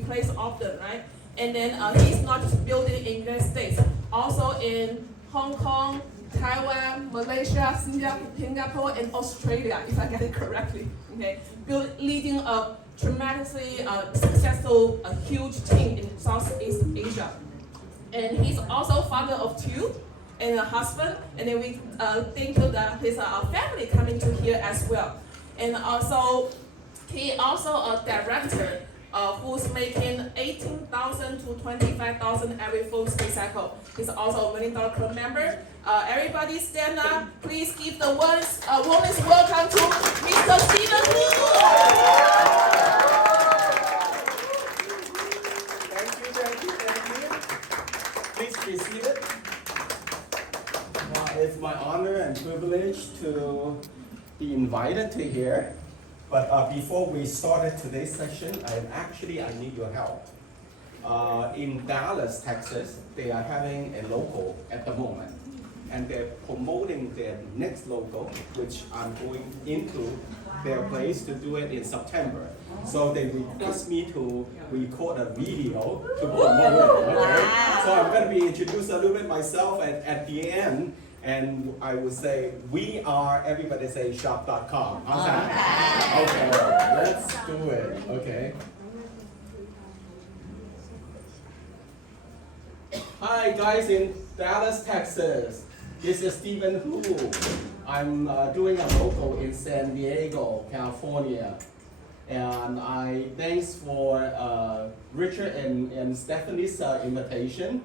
place often, right? And then he's not just building in United States, also in Hong Kong, Taiwan, Malaysia, Singapore, and Australia, if I get it correctly. Okay, leading a tremendously successful, huge team in Southeast Asia. And he's also father of two and a husband. And then we thank you that his family coming to here as well. And also, he also a director who's making 18,000 to 25,000 every full space cycle. He's also a $1 million club member. Everybody stand up. Please give the warmest welcome to Mr. Stephen Hu. Thank you. Please be seated. It's my honor and privilege to be invited to here. But before we started today's session, I need your help. In Dallas, Texas, they are having a local at the moment. And they're promoting their next logo, which I'm going into their place to do it in September. So they request me to record a video to promote it. Okay? So I'm going to be introduced a little bit myself, and at the end, and I would say, we are, everybody say shop.com. How's that? Okay, let's do it, okay? Hi guys in Dallas, Texas. This is Stephen Hu. I'm doing a local in San Diego, California. And I thanks for Richard and Stephanie's invitation.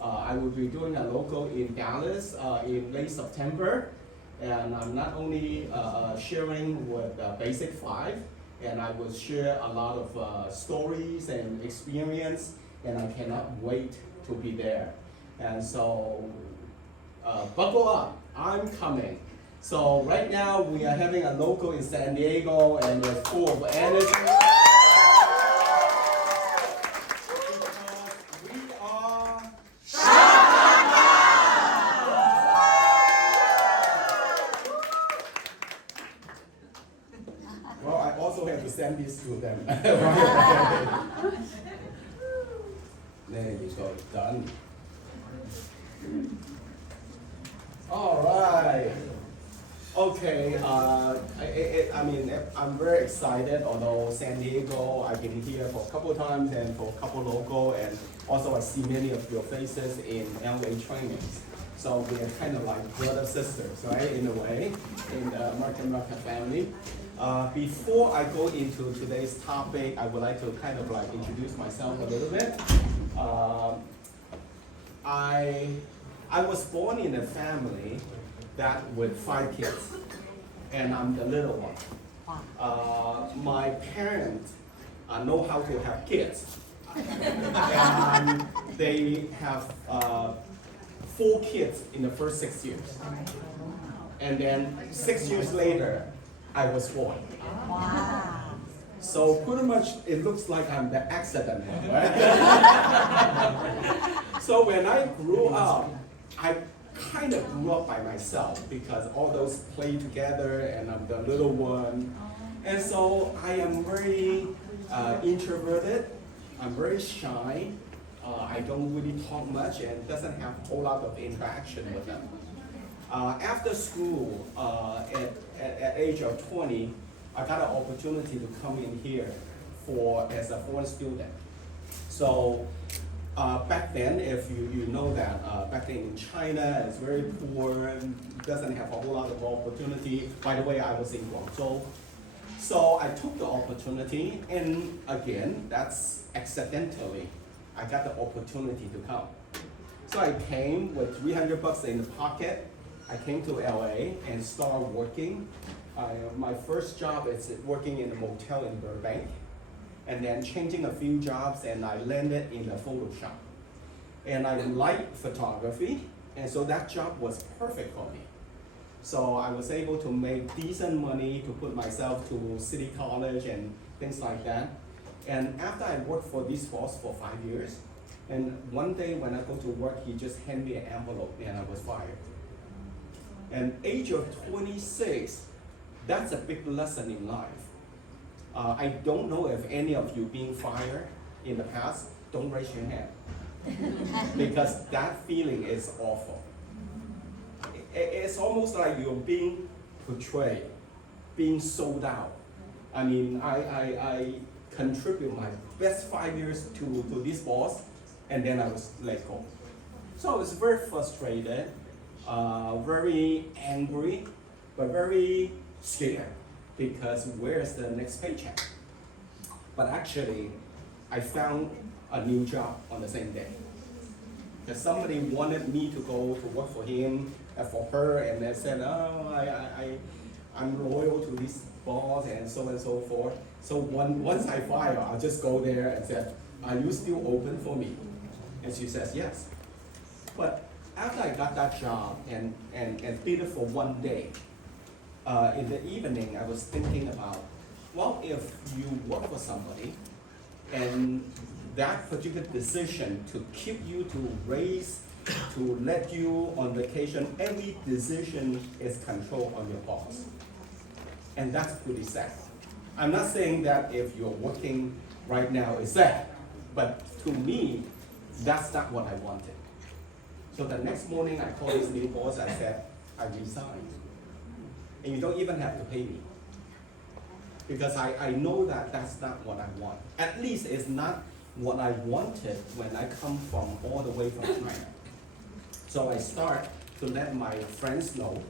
I will be doing a local in Dallas in late September, and I'm not only sharing with Basic 5, and I will share a lot of stories and experience, and I cannot wait to be there. And so, buckle up, I'm coming. So right now we are having a local in San Diego, and we're full of energy. Send this to them. There you go, done. All right. Okay, I'm very excited, although San Diego, I've been here for a couple of times and for a couple local, and also I see many of your faces in LA trainings. So we are kind of like brother sisters, right, in a way, in the American family. Before I go into today's topic, I would like to kind of like introduce myself a little bit. I was born in a family that with 5 kids, and I'm the little one. My parents know how to have kids. And they have 4 kids in the first 6 years. And then 6 years later, I was born. Wow. So pretty much it looks like I'm the accident, right? So when I grew up, I kind of grew up by myself because all those play together and I'm the little one. And so I am very introverted, I'm very shy. I don't really talk much and doesn't have a whole lot of interaction with them. After school, at age of 20, I got an opportunity to come in here as a foreign student. So back then, if you know that, back then in China, it's very poor, doesn't have a whole lot of opportunity. By the way, I was in Guangzhou. So I took the opportunity, and again, that's accidentally, I got the opportunity to come. So I came with $300 in the pocket. I came to LA and started working. My first job is working in a motel in Burbank, and then changing a few jobs, and I landed in a photo shop. And I like photography, and so that job was perfect for me. So I was able to make decent money to put myself to City College and things like that. And after I worked for this boss for 5 years, and one day when I go to work, he just handed me an envelope and I was fired. And age of 26, that's a big lesson in life. I don't know if any of you being fired in the past, don't raise your hand. Because that feeling is awful. It's almost like you're being portrayed, being sold out. I mean, I contribute my best 5 years to this boss, and then I was let go. So I was very frustrated, very angry, but very scared, because where's the next paycheck? But actually, I found a new job on the same day. Because somebody wanted me to go to work for him, for her, and they said, oh, I'm loyal to this boss, and so forth. So once I fire, I'll just go there and say, are you still open for me? And she says, yes. But after I got that job and did it for 1 day, in the evening, I was thinking about, well, if you work for somebody, and that particular decision to keep you, to raise, to let you on vacation, every decision is controlled on your boss. And that's pretty sad. I'm not saying that if you're working right now is sad, but to me, that's not what I wanted. So the next morning, I called this new boss, I said, I resigned. And you don't even have to pay me. Because I know that that's not what I want. At least it's not what I wanted when I come from all the way from China. So I start to let my friends know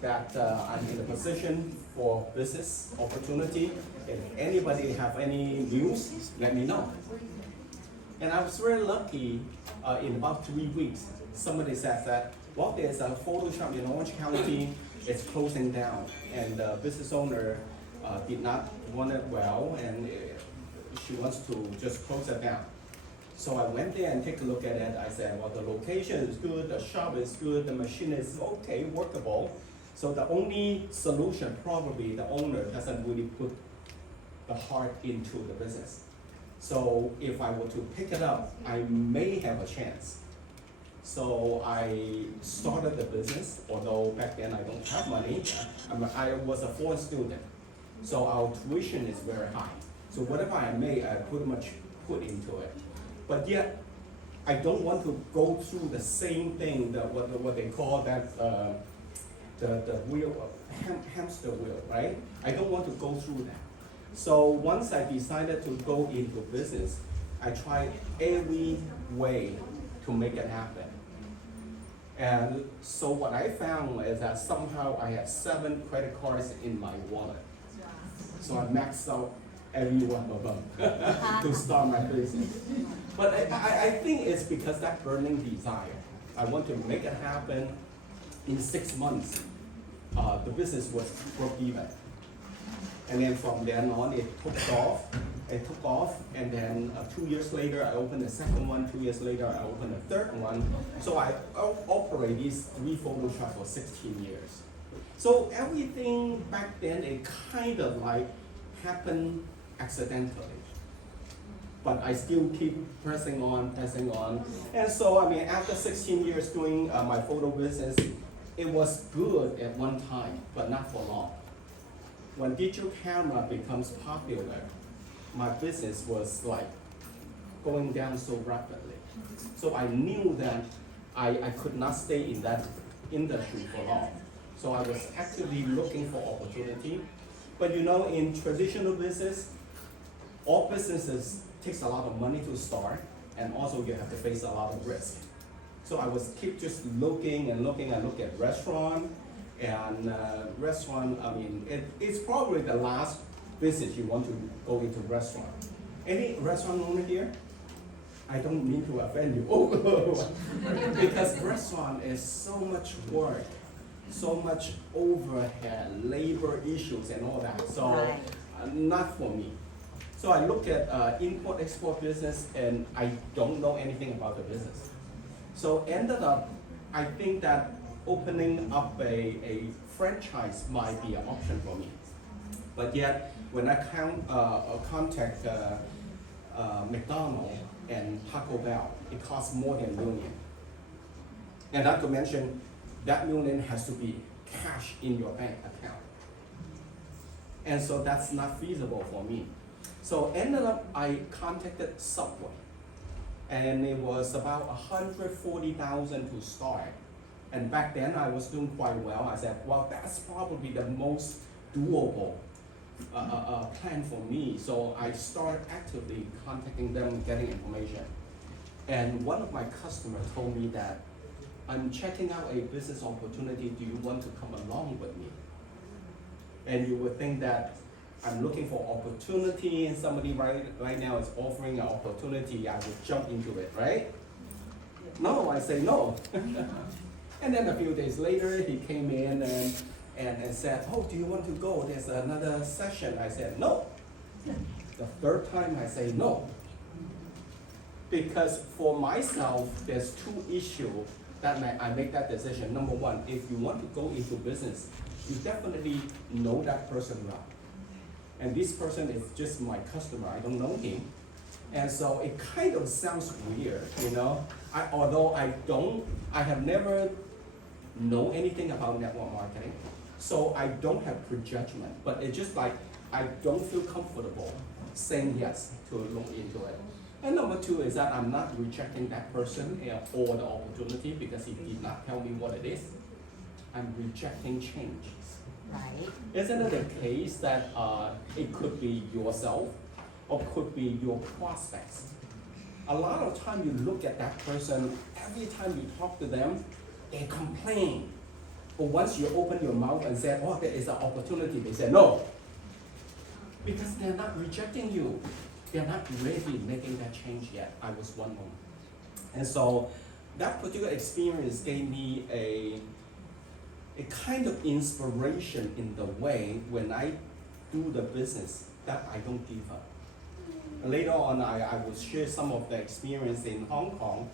that I'm in a position for business opportunity. If anybody have any news, let me know. And I was very lucky, in about 3 weeks, somebody said that, well, there's a photo shop in Orange County, it's closing down, and the business owner did not want it well, and she wants to just close it down. So I went there and take a look at it. I said, well, the location is good, the shop is good, the machine is okay, workable. So the only solution, probably the owner doesn't really put the heart into the business. So if I were to pick it up, I may have a chance. So I started the business, although back then I don't have money. I was a foreign student, so our tuition is very high. So whatever I made, I pretty much put into it. But yet, I don't want to go through the same thing, that what they call that, the wheel, hamster wheel, right? I don't want to go through that. So once I decided to go into business, I tried every way to make it happen. And so what I found is that somehow I had 7 credit cards in my wallet. So I maxed out every one of them to start my business. But I think it's because that burning desire. I want to make it happen. In 6 months, the business was broke even. And then from then on, it took off, and then 2 years later, I opened the second one. 2 years later, I opened the third one. So I operated these 3 photo shops for 16 years. So everything back then, it kind of like happened accidentally. But I still keep pressing on. And so, I mean, after 16 years doing my photo business, it was good at one time, but not for long. When digital camera becomes popular, my business was like going down so rapidly. So I knew that I could not stay in that industry for long. So I was actively looking for opportunity. But you know, in traditional business, all businesses takes a lot of money to start, and also you have to face a lot of risk. So I was keep just looking. I look at restaurant, and restaurant, I mean, it's probably the last business you want to go into restaurant. Any restaurant owner here? I don't mean to offend you. Because restaurant is so much work, so much overhead, labor issues and all that. So not for me. So I look at import-export business, and I don't know anything about the business. So ended up, I think that opening up a franchise might be an option for me. But yet, when I contact McDonald's and Taco Bell, it costs more than $1 million. And not to mention, that $1 million has to be cash in your bank account. And so that's not feasible for me. So ended up, I contacted Subway. And it was about 140,000 to start. And back then I was doing quite well. I said, well, that's probably the most doable plan for me. So I started actively contacting them, getting information. And one of my customers told me that, I'm checking out a business opportunity. Do you want to come along with me? And you would think that I'm looking for opportunity and somebody right now is offering an opportunity, I would jump into it, right? No, I say no. And then a few days later, he came in and said, oh, do you want to go? There's another session. I said, no. The third time I say no. Because for myself, there's two issues that I make that decision. Number one, if you want to go into business, you definitely know that person well. And this person is just my customer, I don't know him. And so it kind of sounds weird, you know? Although I have never know anything about network marketing, so I don't have prejudgment, but it's just like, I don't feel comfortable saying yes to look into it. And number two is that I'm not rejecting that person or the opportunity because he did not tell me what it is. I'm rejecting change. Right. Isn't it the case that it could be yourself or could be your prospects? A lot of time you look at that person, every time you talk to them, they complain. But once you open your mouth and say, oh, there is an opportunity, they say no. Because they're not rejecting you. They're not ready making that change yet. I was one of them. And so that particular experience gave me a kind of inspiration in the way when I do the business that I don't give up. Later on, I will share some of the experience in Hong Kong.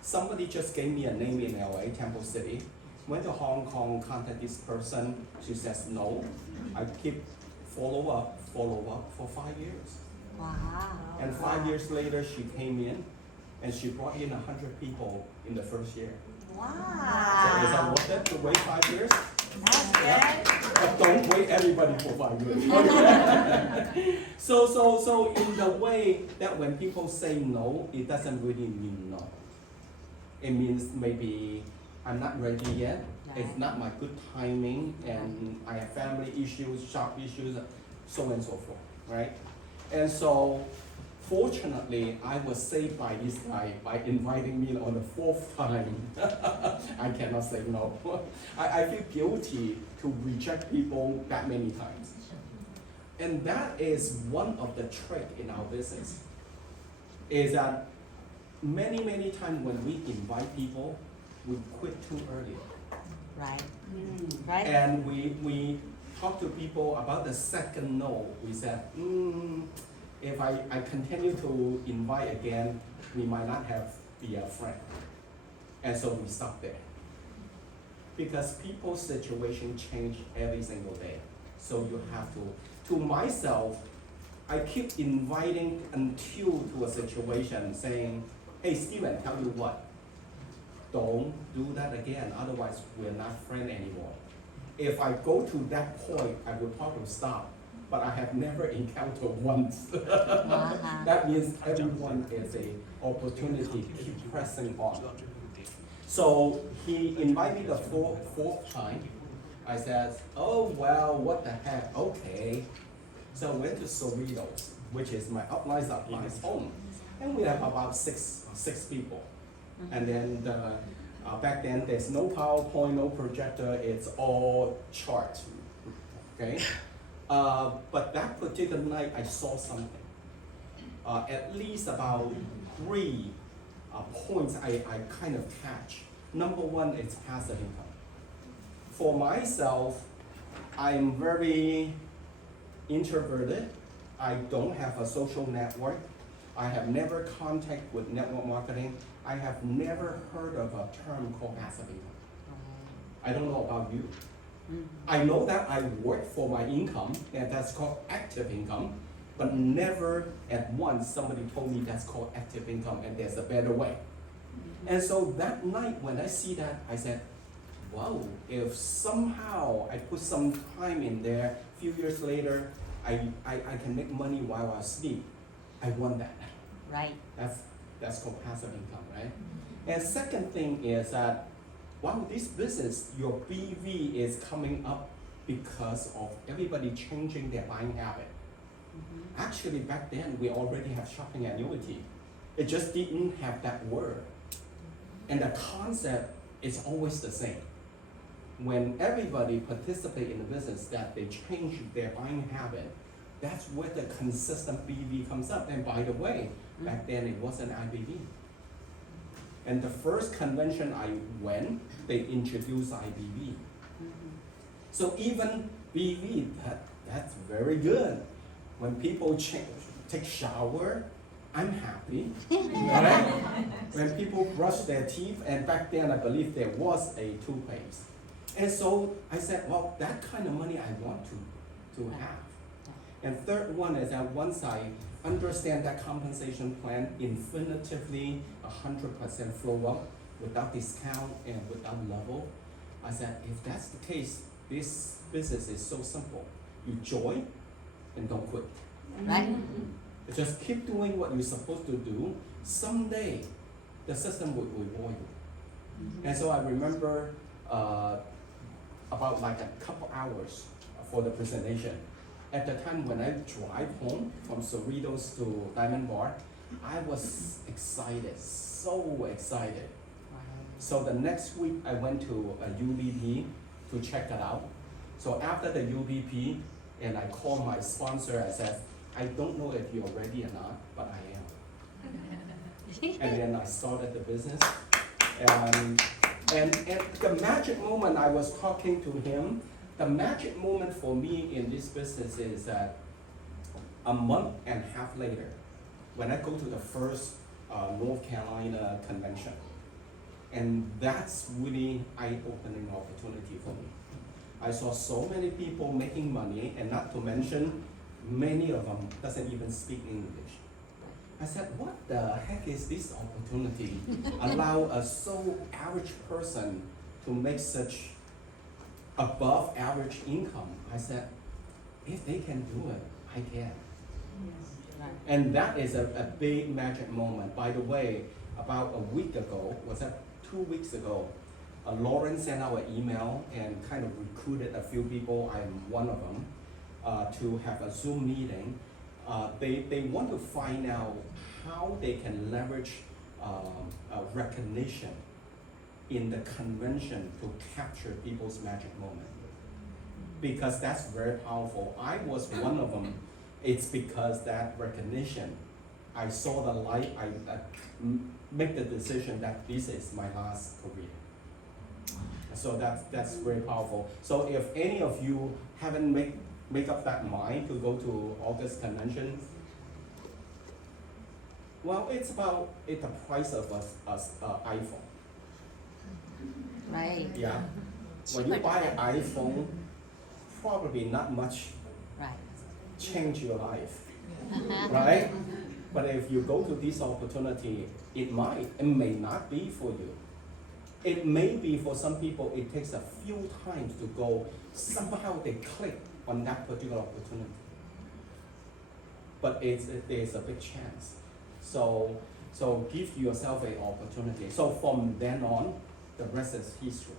Somebody just gave me a name in LA, Temple City. Went to Hong Kong, contact this person. She says no. I keep follow up for 5 years. Wow. And 5 years later, she came in and she brought in 100 people in the first year. Wow. So is that worth it to wait 5 years? That's Yeah. good. But don't wait everybody for 5 years. So in the way that when people say no, it doesn't really mean no. It means maybe I'm not ready yet. It's not my good timing, and I have family issues, job issues, so and so forth, right? And so, fortunately, I was saved by this guy by inviting me on the fourth time. I cannot say no. I feel guilty to reject people that many times. And that is one of the tricks in our business, is that many times when we invite people, we quit too early. Right. Right. And we talk to people about the second no. We said, if I continue to invite again, we might not be a friend. And so we stop there. Because people's situation change every single day. So you have to myself, I keep inviting until to a situation saying, hey Steven, tell you what, don't do that again, otherwise we're not friends anymore. If I go to that point, I will probably stop, but I have never encountered once. That means everyone is an opportunity to keep pressing on. So he invited me the fourth time. I said, oh well, what the heck, okay. So I went to Cerritos, which is my upline's home. And we have about six people. And then back then, there's no PowerPoint, no projector, it's all chart, okay? But that particular night, I saw something. At least about 3 points I kind of catch. Number one is passive income. For myself, I'm very introverted. I don't have a social network. I have never contact with network marketing. I have never heard of a term called passive income. I don't know about you. I know that I work for my income, and that's called active income, but never at once somebody told me that's called active income and there's a better way. And so that night when I see that, I said, wow, if somehow I put some time in there, a few years later, I can make money while I sleep. I want that. Right. That's called passive income, right? And second thing is that, wow, this business, your BV is coming up because of everybody changing their buying habit. Actually, back then, we already have shopping annuity. It just didn't have that word. And the concept is always the same. When everybody participate in the business, that they change their buying habit, that's where the consistent BV comes up. And by the way, back then it wasn't IBV. And the first convention I went, they introduced IBV. So even BV, that's very good. When people take shower, I'm happy. Right? When people brush their teeth, and back then I believe there was a toothpaste. And so I said, well, that kind of money I want to have. And third one is that once I understand that compensation plan infinitively 100% flow up without discount and without level, I said, if that's the case, this business is so simple. You join and don't quit. Right. Just keep doing what you're supposed to do. Someday, the system will reward you. And so I remember about like a couple hours for the presentation. At the time when I drive home from Cerritos to Diamond Bar, I was excited, so excited. So the next week I went to a UBP to check that out. So after the UBP, and I called my sponsor, I said, I don't know if you're ready or not, but I am. And then I started the business. And the magic moment I was talking to him, the magic moment for me in this business is that a month and a half later, when I go to the first North Carolina convention, and that's really eye-opening opportunity for me. I saw so many people making money, and not to mention, many of them doesn't even speak English. I said, what the heck is this opportunity? Allow a so average person to make such above average income. I said, if they can do it, I can. And that is a big magic moment. By the way, about a week ago, was that 2 weeks ago, Lauren sent out an email and kind of recruited a few people, I'm one of them, to have a Zoom meeting. They want to find out how they can leverage recognition in the convention to capture people's magic moment. Because that's very powerful. I was one of them. It's because that recognition, I saw the light, I make the decision that this is my last career. So that's very powerful. So if any of you haven't make up that mind to go to August convention, well, it's about the price of a iPhone. Right. Yeah. When you buy an iPhone, probably not much Right. change your life, right? But if you go to this opportunity, it may not be for you. It may be for some people, it takes a few times to go, somehow they click on that particular opportunity. But there's a big chance. So give yourself an opportunity. So from then on, the rest is history.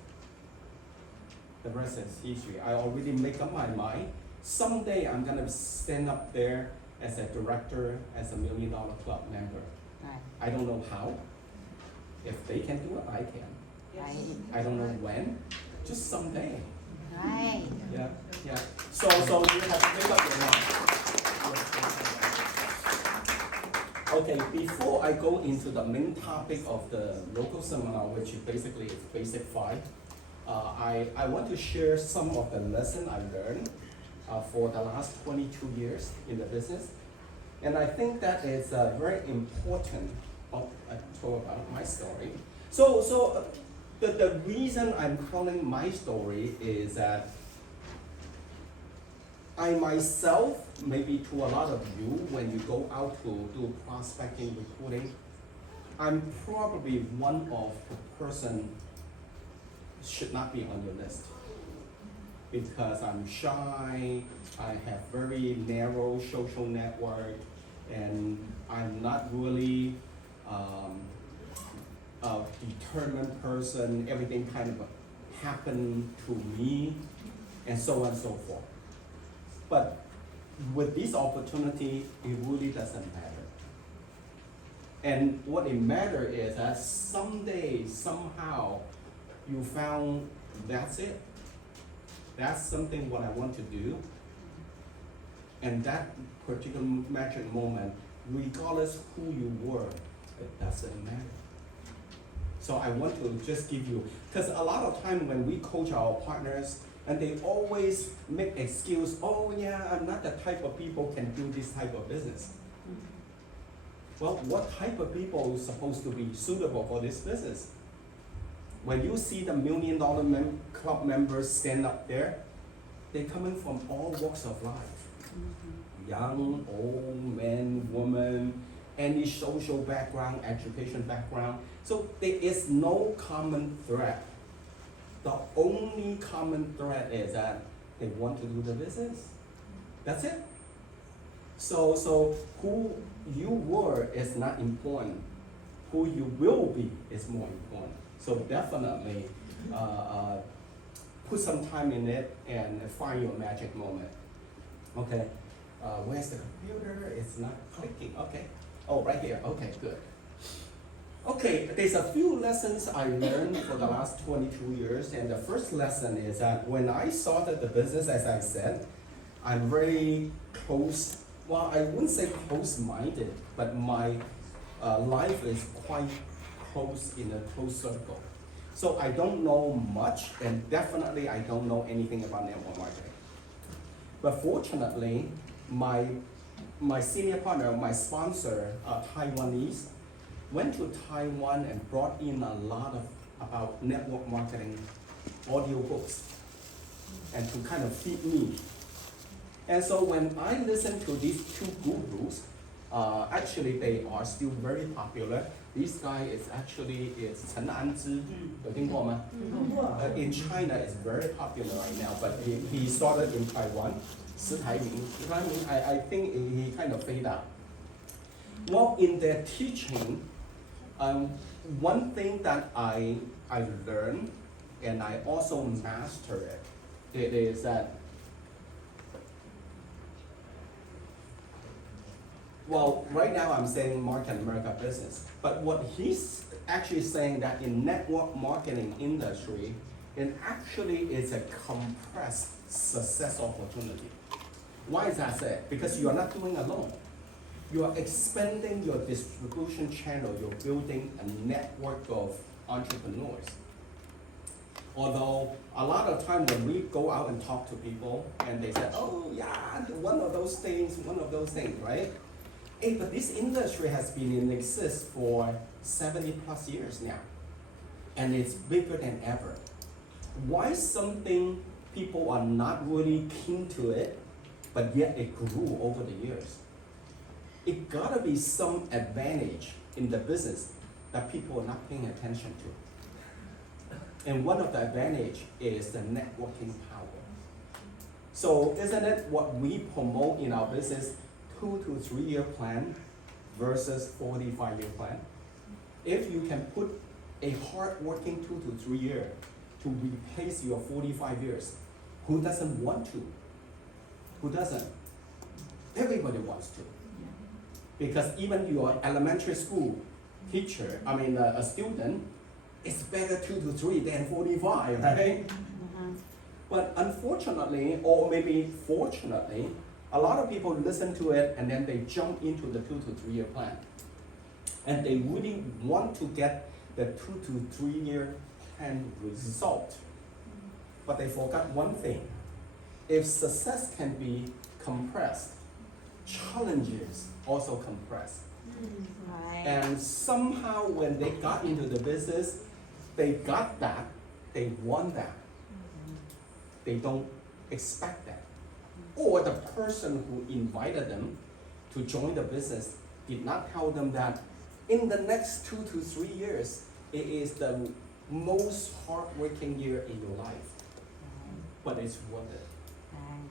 The rest is history. I already make up my mind. Someday I'm gonna stand up there as a director, as a $1 Million Club member. Right. I don't know how. If they can do it, I can. Right. I don't know when, just someday. Right. Yeah, yeah. So you have to make up your mind. Okay, before I go into the main topic of the local seminar, which basically is Basic 5, I want to share some of the lessons I learned for the last 22 years in the business. And I think that is very important to talk about my story. So the reason I'm telling my story is that I myself, maybe to a lot of you, when you go out to do prospecting, recruiting, I'm probably one of the person should not be on your list. because I'm shy, I have very narrow social network, and I'm not really a determined person. Everything kind of happened to me, and so on and so forth. But with this opportunity, it really doesn't matter. And what it matters is that someday, somehow, you found that's it. That's something what I want to do. And that particular magic moment, regardless who you were, it doesn't matter. So I want to just give you, because a lot of time when we coach our partners, and they always make excuse, oh yeah, I'm not the type of people can do this type of business. Well, what type of people is supposed to be suitable for this business? When you see the $1 Million Club members stand up there, they're coming from all walks of life. Young, old, men, women, any social background, education background. So there is no common thread. The only common thread is that they want to do the business. That's it. So who you were is not important. Who you will be is more important. So definitely put some time in it and find your magic moment. Okay, where's the computer? It's not clicking. Okay. Oh, right here. Okay, good. Okay, there's a few lessons I learned for the last 22 years, and the first lesson is that when I started the business, as I said, I'm very close, well, I wouldn't say close-minded, but my life is quite close in a close circle. So I don't know much, and definitely I don't know anything about network marketing. But fortunately, my senior partner, my sponsor, Taiwanese, went to Taiwan and brought in a lot about network marketing audiobooks and to kind of feed me. And so when I listen to these two gurus, actually they are still very popular. This guy is Chen Anzi, 有听过吗? In China, it's very popular right now, but he started in Taiwan. Shi Taiming. I think he kind of faded out. Well, in their teaching, one thing that I learned and I also mastered it is that, well, right now I'm saying Market America business, but what he's actually saying that in network marketing industry, it actually is a compressed success opportunity. Why is that said? Because you are not doing alone. You are expanding your distribution channel, you're building a network of entrepreneurs. Although a lot of time when we go out and talk to people and they say, oh yeah, one of those things, right? Hey, but this industry has been in existence for 70 plus years now, and it's bigger than ever. Why something people are not really keen to it, but yet it grew over the years? It gotta be some advantage in the business that people are not paying attention to. And one of the advantage is the networking power. So isn't it what we promote in our business, 2 to 3 year plan versus 45-year plan? If you can put a hard-working 2 to 3 year to replace your 45 years, who doesn't want to? Who doesn't? Everybody wants to. Because even your elementary school teacher, a student, it's better 2 to 3 than 45, right? But unfortunately, or maybe fortunately, a lot of people listen to it and then they jump into the 2 to 3 year plan. And they really want to get the 2 to 3 year plan result. But they forgot one thing. If success can be compressed, challenges also compressed. Right. And somehow when they got into the business, they got that, they want that. They don't expect that. Or the person who invited them to join the business did not tell them that in the next 2 to 3 years, it is the most hardworking year in your life. but it's worth it. Right.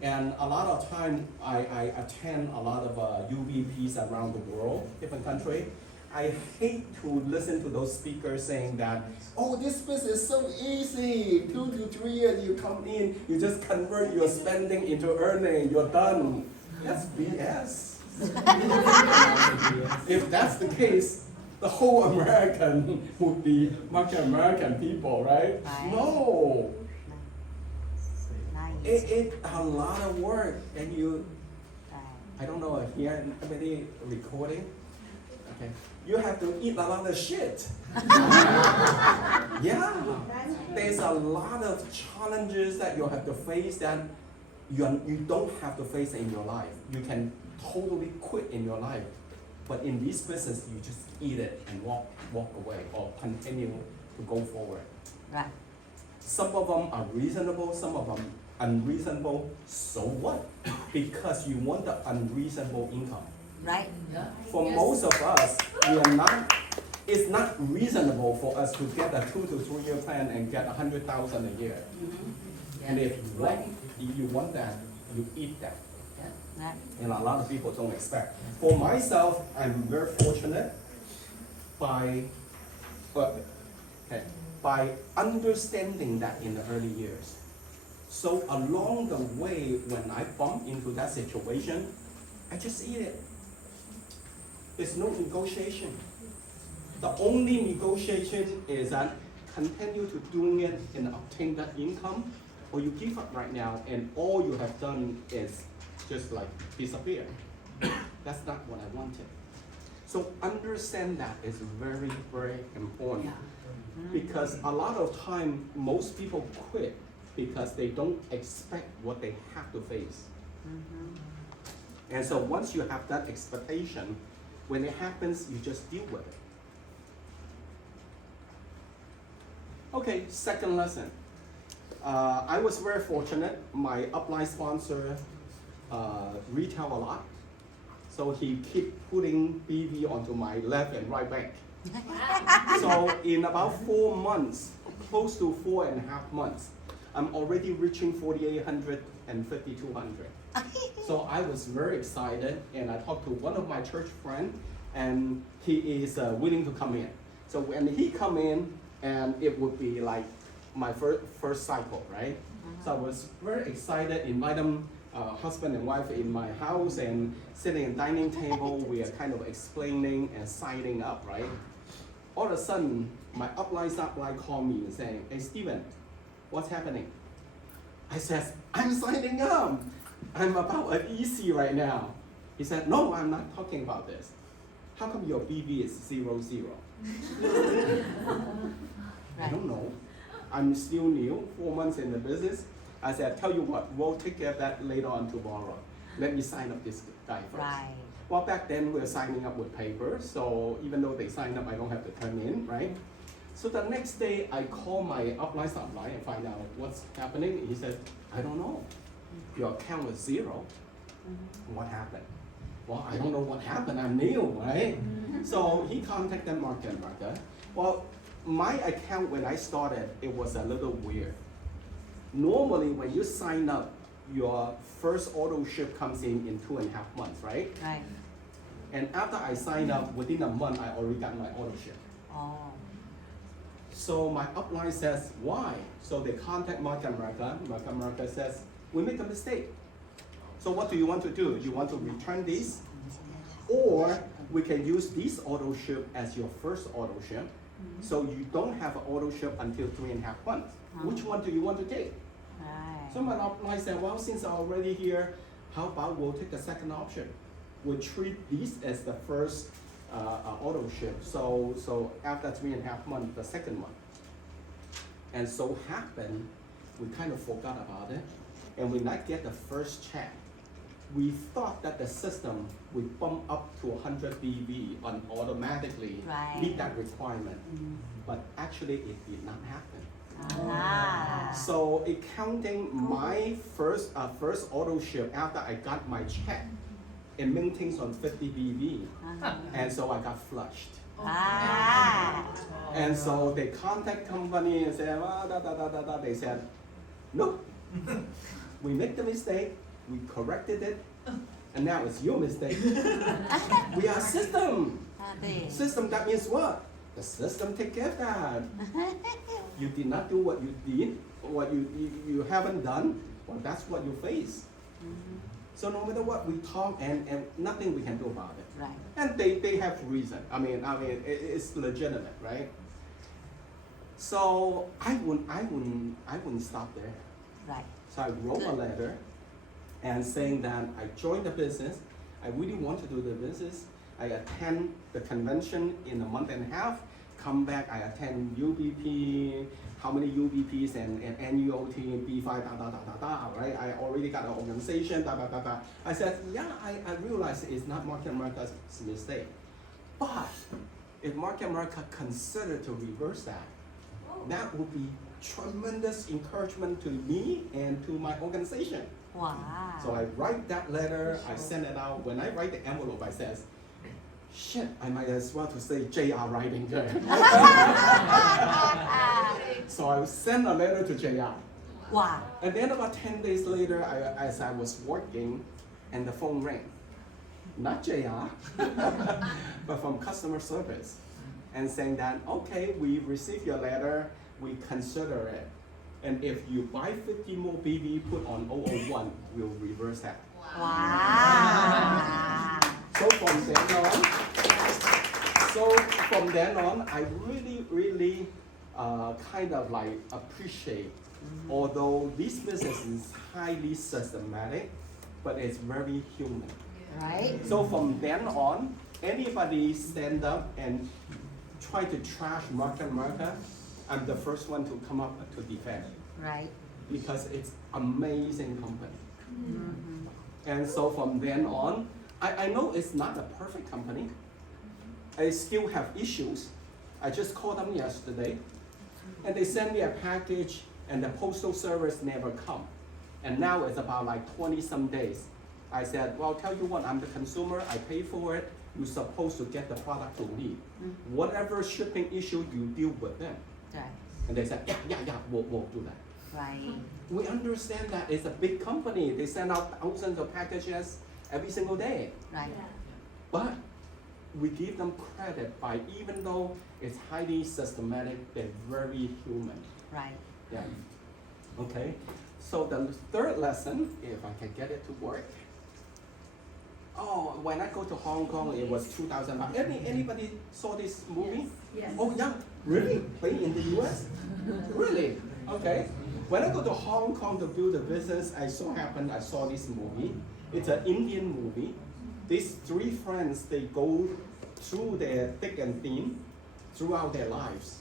And a lot of time, I attend a lot of UBPs around the world, different country. I hate to listen to those speakers saying that, oh, this business is so easy. 2 to 3 years, you come in, you just convert your spending into earning, you're done. That's BS. If that's the case, the whole American would be market American people, right? Right. No. Nice. It's a lot of work, and you, Right. I don't know, here everybody recording, okay, you have to eat a lot of shit. Yeah, there's a lot of challenges that you have to face that you don't have to face in your life. You can totally quit in your life, but in this business, you just eat it and walk away or continue to go forward. Right. Some of them are reasonable, some of them unreasonable. So what? Because you want the unreasonable income. Right. For most of us, it's not reasonable for us to get a 2 to 3 year plan and get 100,000 a year. And if you want that, you eat that. Right. And a lot of people don't expect. For myself, I'm very fortunate by understanding that in the early years. So along the way, when I bump into that situation, I just eat it. There's no negotiation. The only negotiation is that continue to doing it and obtain that income, or you give up right now and all you have done is just like disappear. That's not what I wanted. So understand that is very, very important. Because a lot of time, most people quit because they don't expect what they have to face. And so once you have that expectation, when it happens, you just deal with it. Okay, second lesson. I was very fortunate. My upline sponsor retail a lot. So he keep putting BV onto my left and right bank. So in about 4 months, close to 4.5 months, I'm already reaching 4,800 and 5,200. So I was very excited, and I talked to one of my church friends, and he is willing to come in. So when he come in, and it would be like my first cycle, right? So I was very excited, invite them, husband and wife in my house, and sitting at dining table, we are kind of explaining and signing up, right? All of a sudden, my upline called me and saying, hey Steven, what's happening? I said, I'm signing up. I'm about an EC right now. He said, no, I'm not talking about this. How come your BV is 0, 0? I don't know. I'm still new, 4 months in the business. I said, tell you what, we'll take care of that later on tomorrow. Let me sign up this guy first. Right. Well, back then we were signing up with paper, so even though they signed up, I don't have to turn in, right? So the next day, I call my upline supply and find out what's happening. He said, I don't know. Your account was 0. What happened? Well, I don't know what happened. I'm new, right? So he contacted Market America. Well, my account when I started, it was a little weird. Normally, when you sign up, your first auto ship comes in 2.5 months, right? Right. And after I signed up, within a month, I already got my auto ship. Oh. So my upline says, why? So they contact Market America. Market America says, we make a mistake. So what do you want to do? You want to return these? Or we can use this auto ship as your first auto ship. So you don't have an auto ship until 3.5 months. Which one do you want to take? Right. So my upline said, well, since I'm already here, how about we'll take the second option? We'll treat this as the first auto ship. So after 3.5 months, the second one. And so happened, we kind of forgot about it. And when I get the first check, we thought that the system would bump up to 100 BV on automatically Right. meet that requirement. But actually it did not happen. Ah. So it counting my first auto ship after I got my check, it maintains on 50 BV, and so I got flushed. Ah. And so they contact company and say, they said, Nope. We make the mistake, we corrected it, and now it's your mistake. We are system. System, that means what? The system take care of that. You did not do what you did, what you haven't done, well, that's what you face. So no matter what we talk, and nothing we can do about it. Right. And they have reason. I mean, it's legitimate, right? So I wouldn't stop there. Right. So I wrote a letter and saying that I joined the business. I really want to do the business. I attend the convention in a month and a half. Come back, I attend UBP, how many UBPs and NUOT, B5, right? I already got an organization, I said, yeah, I realize it's not Market America's mistake. But if Market America consider to reverse that, that would be tremendous encouragement to me and to my organization. Wow. So I write that letter, I send it out. When I write the envelope, I says, shit, I might as well to say JR writing there. So I sent a letter to JR. Wow. And then about 10 days later, as I was working, and the phone rang. Not JR, but from customer service. And saying that, okay, we received your letter, we consider it. And if you buy 50 more BB put on 001, we'll reverse that. Wow. So from then on, I really kind of like appreciate, although this business is highly systematic, but it's very human. Right. So from then on, anybody stand up and try to trash Market America, I'm the first one to come up to defend it. Right. Because it's amazing company. And so from then on, I know it's not a perfect company. I still have issues. I just called them yesterday, and they sent me a package, and the postal service never come. And now it's about like 20 some days. I said, well, tell you what, I'm the consumer, I pay for it, you're supposed to get the product to me. Whatever shipping issue, you deal with them. Right. And they said, yeah, we'll do that. Right. We understand that it's a big company. They send out thousands of packages every single day. Right. But we give them credit by, even though it's highly systematic, they're very human. Right. Yeah. Okay. So the third lesson, if I can get it to work. Oh, when I go to Hong Kong, it was 2005. Anybody saw this movie? Yes. Oh yeah, really? Playing in the US? Really? Okay. When I go to Hong Kong to build a business, I saw this movie. It's an Indian movie. These three friends, they go through their thick and thin throughout their lives.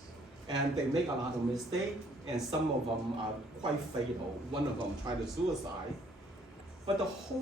And they make a lot of mistakes, and some of them are quite fatal. One of them tried to suicide. But the whole